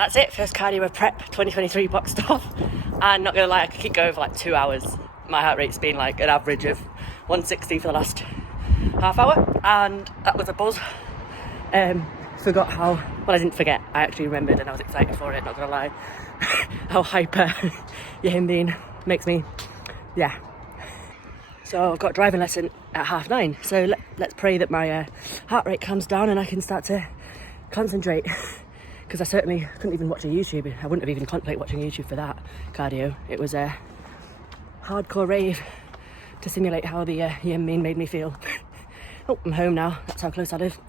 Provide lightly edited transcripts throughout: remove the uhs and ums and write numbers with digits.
that's it. First cardio of prep 2023 boxed off. And not gonna lie, I could keep going for like 2 hours. My heart rate's been like an average of 160 for the last half hour, and that was a buzz. Forgot how, well, I didn't forget, I actually remembered and I was excited for it, not gonna lie. How hyper Yihimbine makes me, yeah. So I've got a driving lesson at 9:30, so let's pray that my heart rate calms down and I can start to concentrate, because I certainly couldn't even watch a YouTube. I wouldn't have even contemplated watching YouTube for that cardio. It was a hardcore rave to simulate how the Yihimbine made me feel. Oh, I'm home now, that's how close I live.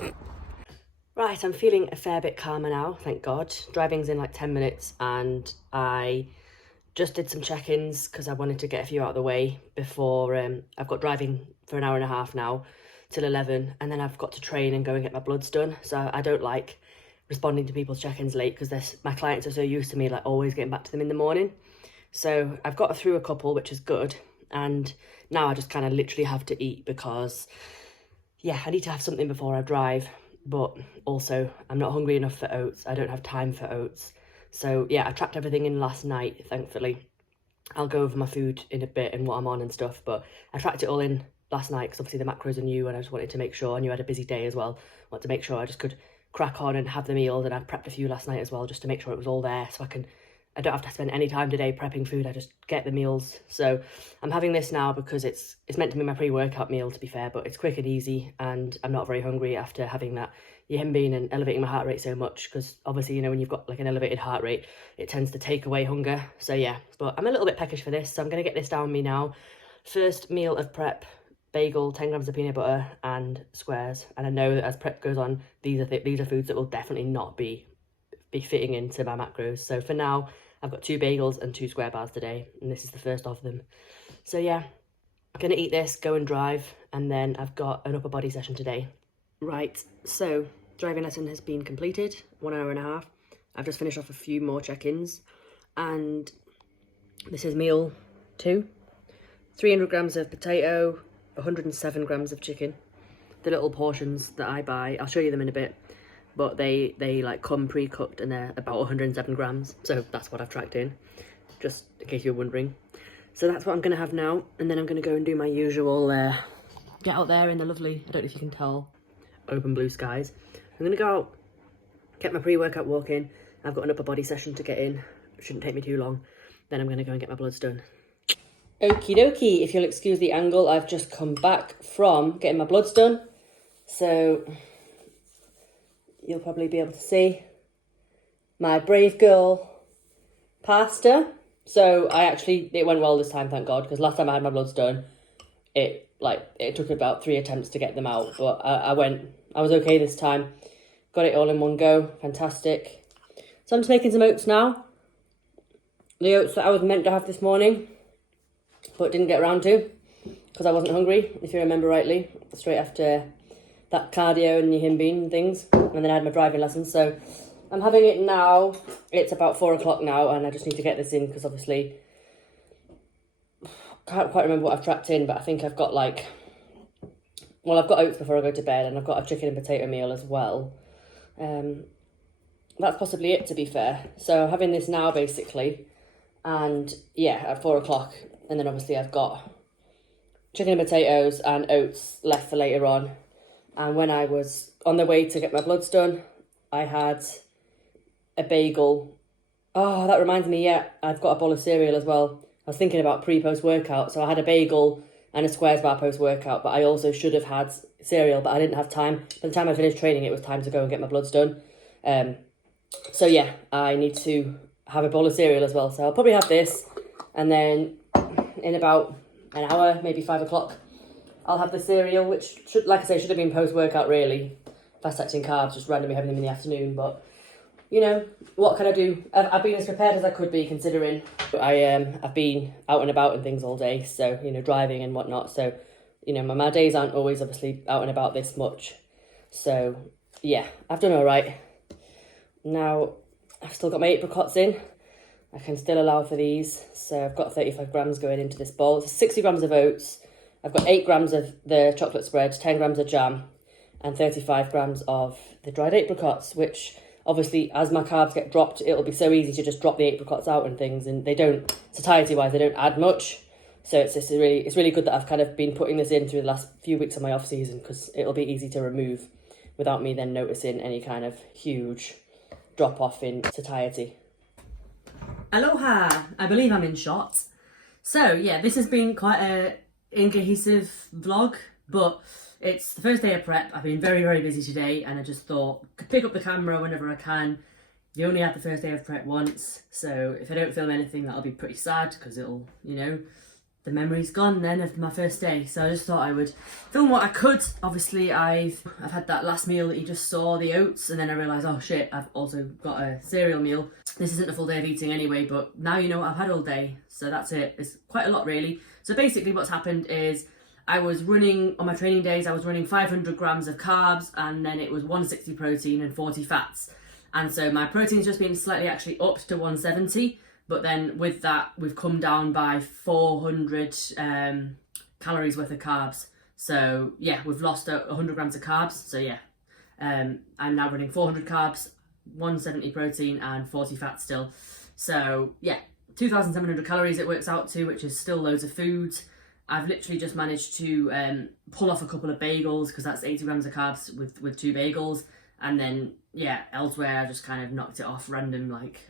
Right, I'm feeling a fair bit calmer now, thank God. Driving's in like 10 minutes and I just did some check-ins because I wanted to get a few out of the way before I've got driving for an hour and a half now till 11, and then I've got to train and go and get my bloods done. So I don't like responding to people's check-ins late because my clients are so used to me like always getting back to them in the morning. So I've got through a couple, which is good, and now I just kind of literally have to eat because, yeah, I need to have something before I drive. But also I'm not hungry enough for oats. I don't have time for oats. So yeah, I tracked everything in last night, thankfully. I'll go over my food in a bit and what I'm on and stuff, but I tracked it all in last night because obviously the macros are new and I just wanted to make sure. I knew I had a busy day as well. I wanted to make sure I just could crack on and have the meals, and I prepped a few last night as well just to make sure it was all there so I don't have to spend any time today prepping food. I just get the meals. So I'm having this now because it's meant to be my pre-workout meal, to be fair, but it's quick and easy and I'm not very hungry after having that Yihimbine and elevating my heart rate so much, because obviously, you know, when you've got like an elevated heart rate, it tends to take away hunger. So yeah, but I'm a little bit peckish for this, so I'm going to get this down me now. First meal of prep, bagel, 10 grams of peanut butter and squares. And I know that as prep goes on, these are foods that will definitely not be fitting into my macros. So for now, I've got 2 bagels and 2 square bars today, and this is the first of them. So yeah, I'm gonna eat this, go and drive, and then I've got an upper body session today. Right, so driving lesson has been completed, 1 hour and a half. I've just finished off a few more check-ins, and this is meal 2. 300 grams of potato, 107 grams of chicken. The little portions that I buy, I'll show you them in a bit, but they like come pre-cooked and they're about 107 grams. So that's what I've tracked in, just in case you're wondering. So that's what I'm going to have now. And then I'm going to go and do my usual, get out there in the lovely, I don't know if you can tell, open blue skies. I'm going to go out, get my pre-workout walk in. I've got an upper body session to get in. It shouldn't take me too long. Then I'm going to go and get my bloods done. Okie dokie, if you'll excuse the angle, I've just come back from getting my bloods done. So you'll probably be able to see my brave girl pasta. So it went well this time, thank God, because last time I had my bloods done, it took about 3 attempts to get them out, but I was okay this time. Got it all in one go, fantastic. So I'm just making some oats now. The oats that I was meant to have this morning, but didn't get around to, because I wasn't hungry, if you remember rightly, straight after that cardio and Yihimbine and things, and then I had my driving lessons. So I'm having it now. It's about 4 o'clock now, and I just need to get this in because obviously can't quite remember what I've tracked in, but I think I've got I've got oats before I go to bed, and I've got a chicken and potato meal as well. That's possibly it, to be fair. So I'm having this now basically, and yeah, at 4 o'clock, and then obviously I've got chicken and potatoes and oats left for later on. And when I was on the way to get my bloods done, I had a bagel. Oh, that reminds me, yeah, I've got a bowl of cereal as well. I was thinking about pre-post workout, so I had a bagel and a squares bar post-workout, but I also should have had cereal, but I didn't have time. By the time I finished training, it was time to go and get my bloods done. So yeah, I need to have a bowl of cereal as well. So I'll probably have this, and then in about an hour, maybe 5 o'clock, I'll have the cereal, which should, like I say, should have been post-workout really. Fast-acting carbs, just randomly having them in the afternoon, but you know, what can I do? I've been as prepared as I could be, considering I've been out and about and things all day, so, you know, driving and whatnot, so, you know, my days aren't always obviously out and about this much, so, yeah, I've done all right. Now, I've still got my apricots in. I can still allow for these, so I've got 35 grams going into this bowl. It's 60 grams of oats, I've got 8 grams of the chocolate spread, 10 grams of jam, and 35 grams of the dried apricots, which obviously as my carbs get dropped, it'll be so easy to just drop the apricots out and things, and they don't, satiety wise, they don't add much. So it's really good that I've kind of been putting this in through the last few weeks of my off season, because it'll be easy to remove without me then noticing any kind of huge drop off in satiety. Aloha! I believe I'm in shot. So yeah, this has been quite a incohesive vlog, but it's the first day of prep. I've been very, very busy today, and I just thought I could pick up the camera whenever I can. You only have the first day of prep once, so if I don't film anything, that'll be pretty sad, because it'll, you know, the memory's gone then of my first day. So I just thought I would film what I could. Obviously I've had that last meal that you just saw, the oats, and then I realised, oh shit, I've also got a cereal meal. This isn't a full day of eating anyway, but now you know what I've had all day, so that's it. It's quite a lot really. So basically what's happened is I was running, on my training days, I was running 500 grams of carbs, and then it was 160 protein and 40 fats. And so my protein's just been slightly actually upped to 170. But then with that, we've come down by 400 calories worth of carbs. So yeah, we've lost 100 grams of carbs. So yeah, I'm now running 400 carbs, 170 protein and 40 fat still. So yeah, 2,700 calories it works out to, which is still loads of food. I've literally just managed to pull off a couple of bagels, because that's 80 grams of carbs with 2 bagels. And then yeah, elsewhere I just kind of knocked it off random, like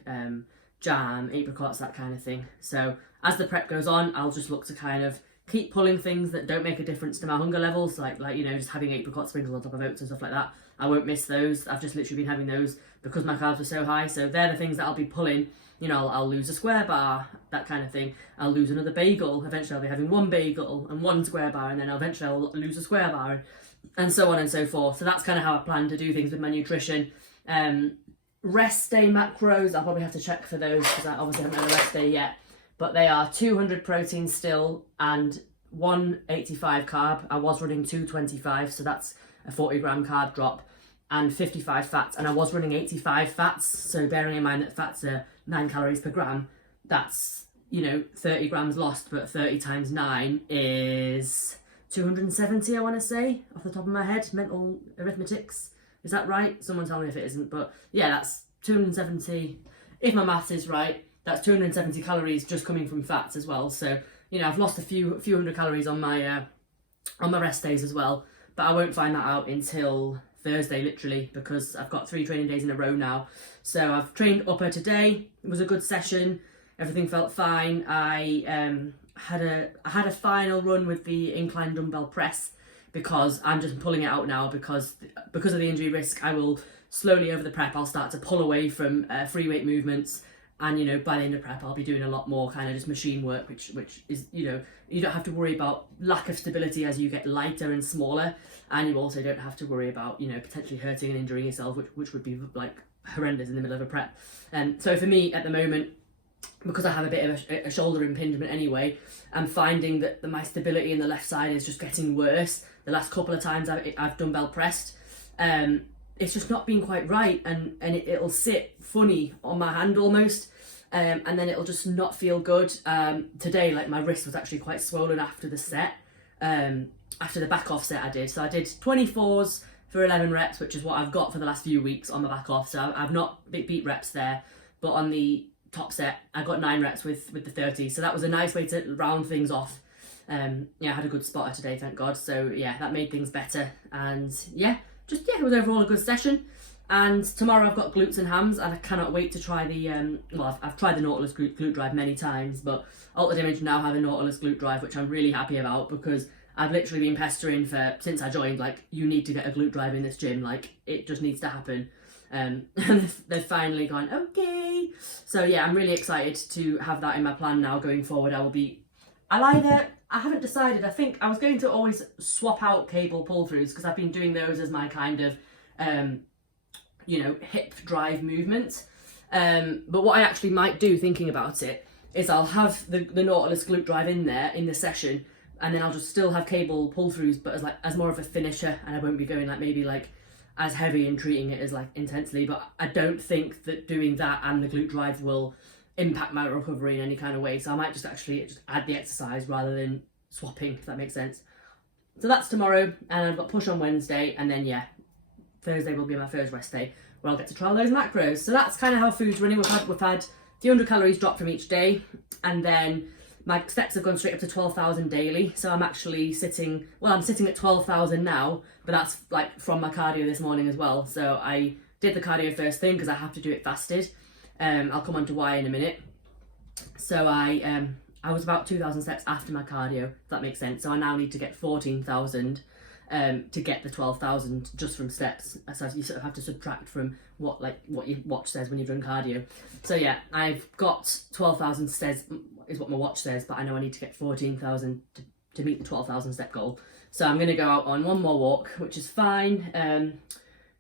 jam, apricots, that kind of thing. So as the prep goes on, I'll just look to kind of keep pulling things that don't make a difference to my hunger levels, like you know, just having apricot sprinkles on top of oats and stuff like that. I won't miss those. I've just literally been having those because my carbs are so high. So they're the things that I'll be pulling. You know, I'll lose a square bar, that kind of thing. I'll lose another bagel. Eventually I'll be having 1 bagel and 1 square bar, and then eventually I'll lose a square bar, and so on and so forth. So that's kind of how I plan to do things with my nutrition. Rest day macros, I'll probably have to check for those, because I obviously haven't had a rest day yet. But they are 200 protein still and 185 carb. I was running 225, so that's a 40 gram carb drop, and 55 fats. And I was running 85 fats, so bearing in mind that fats are 9 calories per gram, that's, you know, 30 grams lost, but 30 times 9 is 270, I want to say, off the top of my head, mental arithmetics. Is that right? Someone tell me if it isn't. But yeah, that's 270. If my maths is right, that's 270 calories just coming from fats as well. So, you know, I've lost a few hundred calories on my rest days as well. But I won't find that out until Thursday, literally, because I've got 3 training days in a row now. So I've trained upper today. It was a good session. Everything felt fine. I had a final run with the incline dumbbell press, because I'm just pulling it out now because of the injury risk. I will slowly over the prep, I'll start to pull away from free weight movements, and you know, by the end of prep I'll be doing a lot more kind of just machine work, which is, you know, you don't have to worry about lack of stability as you get lighter and smaller, and you also don't have to worry about, you know, potentially hurting and injuring yourself, which would be like horrendous in the middle of a prep. So for me at the moment, because I have a bit of a shoulder impingement anyway, I'm finding that my stability in the left side is just getting worse. The last couple of times I've dumbbell pressed, it's just not been quite right, and it'll sit funny on my hand almost, and then it'll just not feel good. Today, like, my wrist was actually quite swollen after the set, after the back off set I did. So I did 24s for 11 reps, which is what I've got for the last few weeks on the back off. So I've not beat reps there, but on the top set I got 9 reps with the 30. So that was a nice way to round things off. Yeah, I had a good spotter today, thank God. So yeah, that made things better. And yeah, it was overall a good session. And tomorrow I've got glutes and hams, and I cannot wait to try the, well, I've tried the Nautilus glute drive many times, but Altered Image now have a Nautilus glute drive, which I'm really happy about, because I've literally been pestering since I joined, like, you need to get a glute drive in this gym, like, it just needs to happen. And they've finally gone, okay. So yeah, I'm really excited to have that in my plan now going forward. I haven't decided. I think I was going to always swap out cable pull-throughs, because I've been doing those as my kind of, you know, hip drive movement. But what I actually might do, thinking about it, is I'll have the Nautilus glute drive in there in the session, and then I'll just still have cable pull-throughs, but as more of a finisher, and I won't be going maybe as heavy and treating it as intensely. But I don't think that doing that and the glute drive will impact my recovery in any kind of way, so I might just add the exercise rather than swapping, if that makes sense. So that's tomorrow, and I've got push on Wednesday, and then yeah, Thursday will be my first rest day where I'll get to trial those macros. So that's kind of how food's running. We've had a few hundred calories dropped from each day, and then my steps have gone straight up to 12,000 daily. So I'm actually sitting at 12,000 now, but that's like from my cardio this morning as well. So I did the cardio first thing because I have to do it fasted. I'll come on to why in a minute. So I was about 2,000 steps after my cardio, if that makes sense. So I now need to get 14,000 to get the 12,000 just from steps. So you sort of have to subtract from what your watch says when you're doing cardio. So yeah, I've got 12,000 steps is what my watch says, but I know I need to get 14,000 to meet the 12,000 step goal. So I'm going to go out on one more walk, which is fine.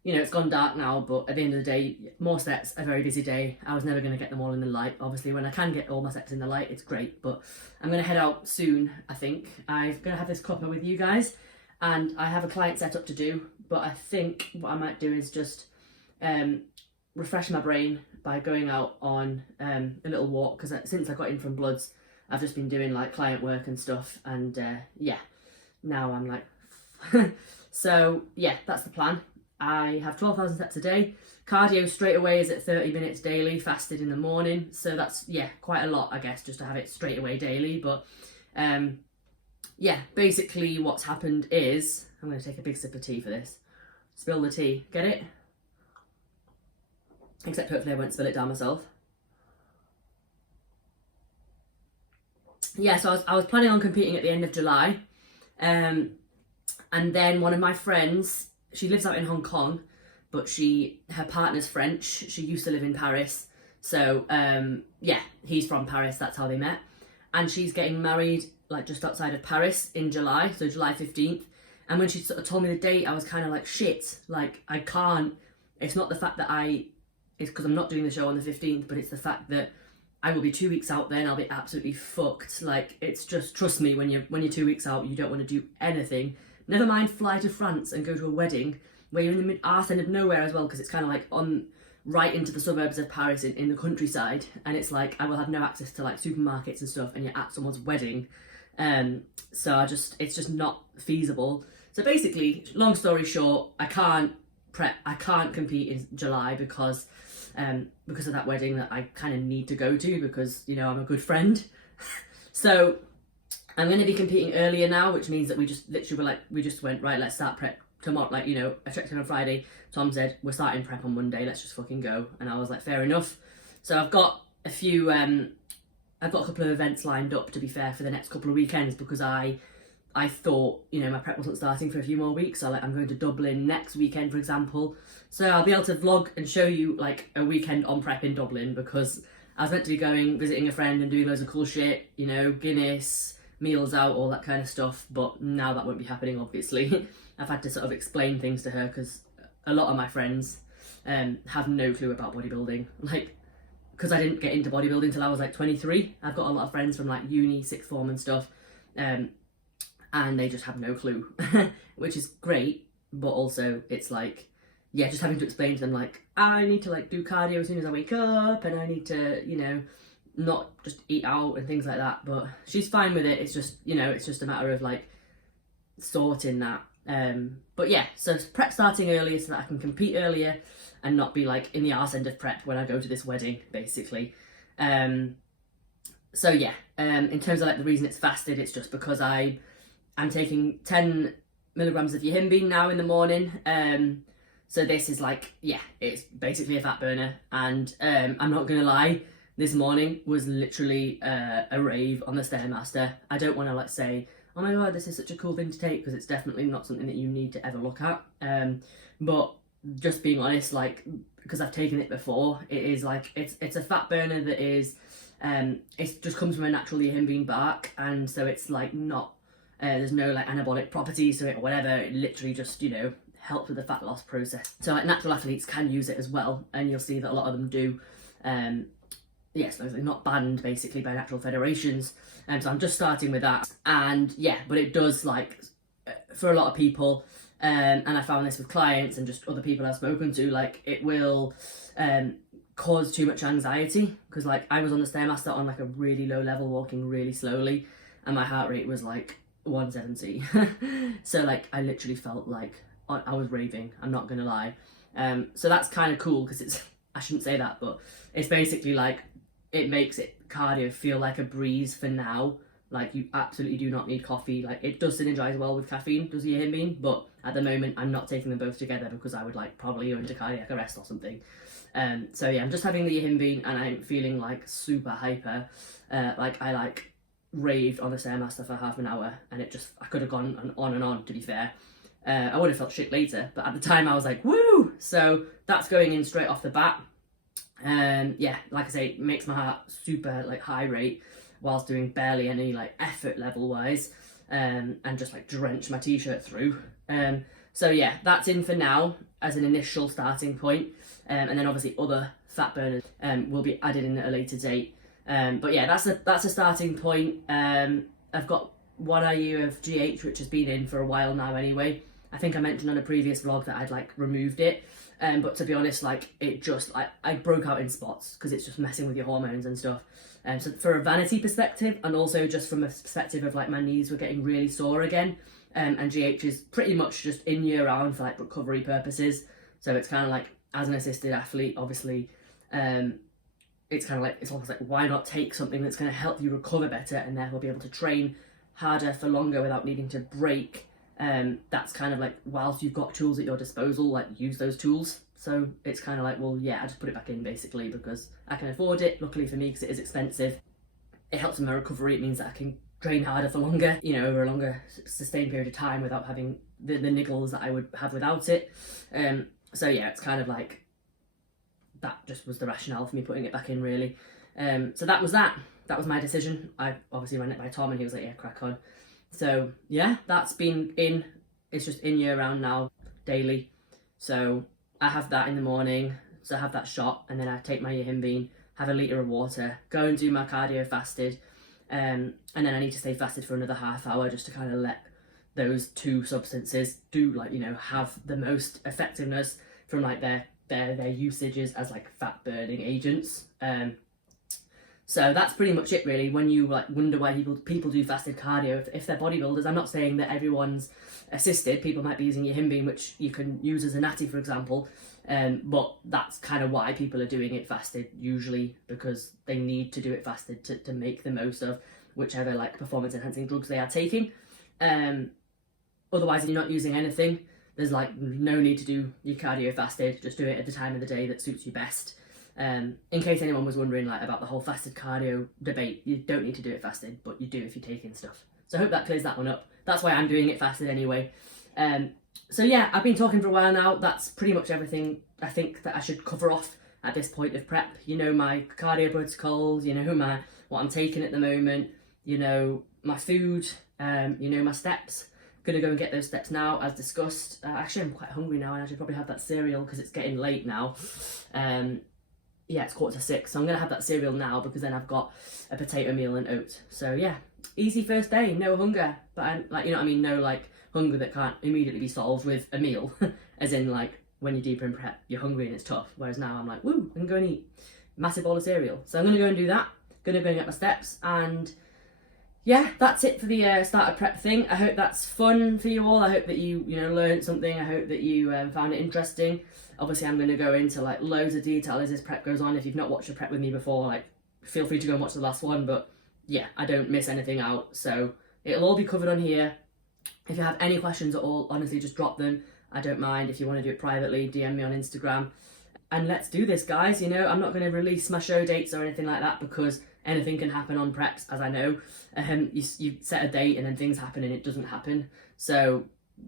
You know, it's gone dark now, but at the end of the day, more steps, a very busy day. I was never going to get them all in the light. Obviously, when I can get all my steps in the light, it's great, but I'm going to head out soon, I think. I'm going to have this cuppa with you guys, and I have a client set up to do, but I think what I might do is just refresh my brain by going out on a little walk, because since I got in from bloods, I've just been doing like client work and stuff, and yeah, now I'm like, so yeah, that's the plan. I have 12,000 steps a day. Cardio straight away is at 30 minutes daily, fasted in the morning. So that's, yeah, quite a lot, I guess, just to have it straight away daily. But yeah, basically what's happened is, I'm going to take a big sip of tea for this. Spill the tea, get it? Except hopefully I won't spill it down myself. Yeah, so I was planning on competing at the end of July. And then one of my friends, she lives out in Hong Kong, but her partner's French. She used to live in Paris. So, yeah, he's from Paris. That's how they met. And she's getting married, like, just outside of Paris in July, so July 15th. And when she sort of told me the date, I was kind of like, shit, like, I can't. It's not the fact that it's because I'm not doing the show on the 15th, but it's the fact that I will be 2 weeks out then. I'll be absolutely fucked. Like, it's just, trust me, when you're 2 weeks out, you don't want to do anything. Never mind fly to France and go to a wedding where you're in the mid-arse end of nowhere as well, because it's kind of like right into the suburbs of Paris in the countryside, and it's like I will have no access to like supermarkets and stuff, and you're at someone's wedding. So it's just not feasible. So basically, long story short, I can't compete in July because of that wedding that I kind of need to go to, because, you know, I'm a good friend. So I'm going to be competing earlier now, which means that we just literally went, right, let's start prep tomorrow. Like, you know, I checked in on Friday. Tom said, we're starting prep on Monday. Let's just fucking go. And I was like, fair enough. So I've got a couple of events lined up, to be fair, for the next couple of weekends, because I thought, you know, my prep wasn't starting for a few more weeks. So like, I'm going to Dublin next weekend, for example. So I'll be able to vlog and show you like a weekend on prep in Dublin, because I was meant to be going, visiting a friend and doing loads of cool shit, you know, Guinness, meals out, all that kind of stuff, but now that won't be happening, obviously. I've had to sort of explain things to her, because a lot of my friends have no clue about bodybuilding, like, because I didn't get into bodybuilding till I was like 23. I've got a lot of friends from like uni, sixth form and stuff, and they just have no clue, which is great, but also it's like, yeah, just having to explain to them, like, I need to like do cardio as soon as I wake up, and I need to, you know, not just eat out and things like that. But she's fine with it. It's just, you know, it's just a matter of like sorting that. But yeah, so prep starting earlier so that I can compete earlier and not be like in the arse end of prep when I go to this wedding, basically. So yeah, in terms of like the reason it's fasted, it's just because I'm taking 10 milligrams of yohimbine now in the morning. So this is like, yeah, it's basically a fat burner, and I'm not gonna lie, this morning was literally a rave on the Stairmaster. I don't want to like say, oh my god, this is such a cool thing to take, because it's definitely not something that you need to ever look at. But just being honest, like, because I've taken it before, it is like, it's a fat burner that is, it just comes from a natural yohimbine bark, and so it's like not, there's no like anabolic properties to it or whatever. It literally just, you know, helps with the fat loss process. So like natural athletes can use it as well, and you'll see that a lot of them do. Yes, they're not banned basically by natural federations, and so I'm just starting with that. And yeah, but it does, like, for a lot of people, and I found this with clients and just other people I've spoken to, like, it will cause too much anxiety, because like I was on the Stairmaster on like a really low level, walking really slowly, and my heart rate was like 170. So like I literally felt like I was raving, I'm not gonna lie. So that's kind of cool because it's, I shouldn't say that, but it's basically like, it makes it cardio feel like a breeze for now. Like, you absolutely do not need coffee. Like, it does synergize well with caffeine, does the yihimbine, but at the moment I'm not taking them both together because I would like probably go into cardiac arrest or something. So yeah, I'm just having the yihimbine and I'm feeling like super hyper. Like, I like raved on the Stairmaster for half an hour and it just, I could have gone on and on, to be fair. I would have felt shit later, but at the time I was like, woo! So that's going in straight off the bat. Yeah, like I say, it makes my heart super like high rate whilst doing barely any like effort level wise, and just like drench my t-shirt through. So yeah, that's in for now as an initial starting point, and then obviously other fat burners will be added in at a later date. But yeah, that's a starting point. I've got 1 IU of GH, which has been in for a while now anyway. I think I mentioned on a previous vlog that I'd like removed it, but to be honest, like, it just, I broke out in spots because it's just messing with your hormones and stuff. So for a vanity perspective, and also just from a perspective of like my knees were getting really sore again, and GH is pretty much just in year round for like recovery purposes. So it's kind of like, as an assisted athlete, obviously, it's kind of like, it's almost like, why not take something that's going to help you recover better and therefore be able to train harder for longer without needing to break. That's kind of like, whilst you've got tools at your disposal, like, use those tools. So it's kind of like, well, yeah, I just put it back in basically because I can afford it, luckily for me, because it is expensive. It helps with my recovery. It means that I can train harder for longer, you know, over a longer sustained period of time without having the niggles that I would have without it. So yeah, it's kind of like, that just was the rationale for me putting it back in, really. So that was my decision. I obviously ran it by Tom and he was like, yeah, crack on. So yeah, that's been in. It's just in year round now, daily. So I have that in the morning, so I have that shot, and then I take my yihimbine, have a litre of water, go and do my cardio fasted, and then I need to stay fasted for another half hour just to kind of let those two substances do, like, you know, have the most effectiveness from like their usages as like fat burning agents. So that's pretty much it, really. When you like wonder why people do fasted cardio, if they're bodybuilders, I'm not saying that everyone's assisted. People might be using yihimbine, which you can use as a natty, for example. But that's kind of why people are doing it fasted, usually because they need to do it fasted to make the most of whichever like performance enhancing drugs they are taking. Otherwise, if you're not using anything, there's like no need to do your cardio fasted. Just do it at the time of the day that suits you best. In case anyone was wondering like about the whole fasted cardio debate, you don't need to do it fasted, but you do if you're taking stuff. So I hope that clears that one up. That's why I'm doing it fasted anyway. So yeah, I've been talking for a while now. That's pretty much everything I think that I should cover off at this point of prep. You know, my cardio protocols, you know, what I'm taking at the moment, you know, my food, you know, my steps. Gonna go and get those steps now, as discussed. Actually, I'm quite hungry now, and I should probably have that cereal because it's getting late now. Yeah, it's 5:45, so I'm gonna have that cereal now because then I've got a potato meal and oats. So yeah, easy first day, no hunger. But I'm like, you know what I mean, no like hunger that can't immediately be solved with a meal. As in like when you're deeper in prep, you're hungry and it's tough. Whereas now I'm like, woo, I can go and eat massive bowl of cereal. So I'm gonna go and do that. Gonna go and get my steps, and yeah, that's it for the starter prep thing. I hope that's fun for you all. I hope that you know, learned something. I hope that you found it interesting. Obviously, I'm going to go into like loads of detail as this prep goes on. If you've not watched a prep with me before, like, feel free to go and watch the last one. But yeah, I don't miss anything out. So it'll all be covered on here. If you have any questions at all, honestly, just drop them. I don't mind. If you want to do it privately, DM me on Instagram. And let's do this, guys. You know, I'm not going to release my show dates or anything like that because anything can happen on preps, as I know. You set a date and then things happen and it doesn't happen. So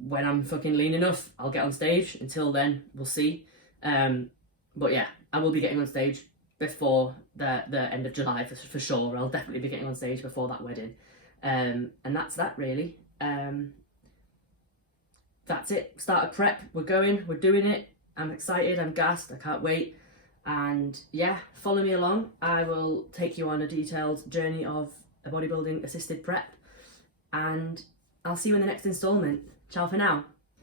when I'm fucking lean enough, I'll get on stage. Until then, we'll see. But yeah, I will be getting on stage before the end of July for sure. I'll definitely be getting on stage before that wedding. And that's that, really. That's it. Start a prep. We're going. We're doing it. I'm excited. I'm gassed. I can't wait. And yeah, follow me along. I will take you on a detailed journey of a bodybuilding assisted prep. And I'll see you in the next instalment. Ciao for now.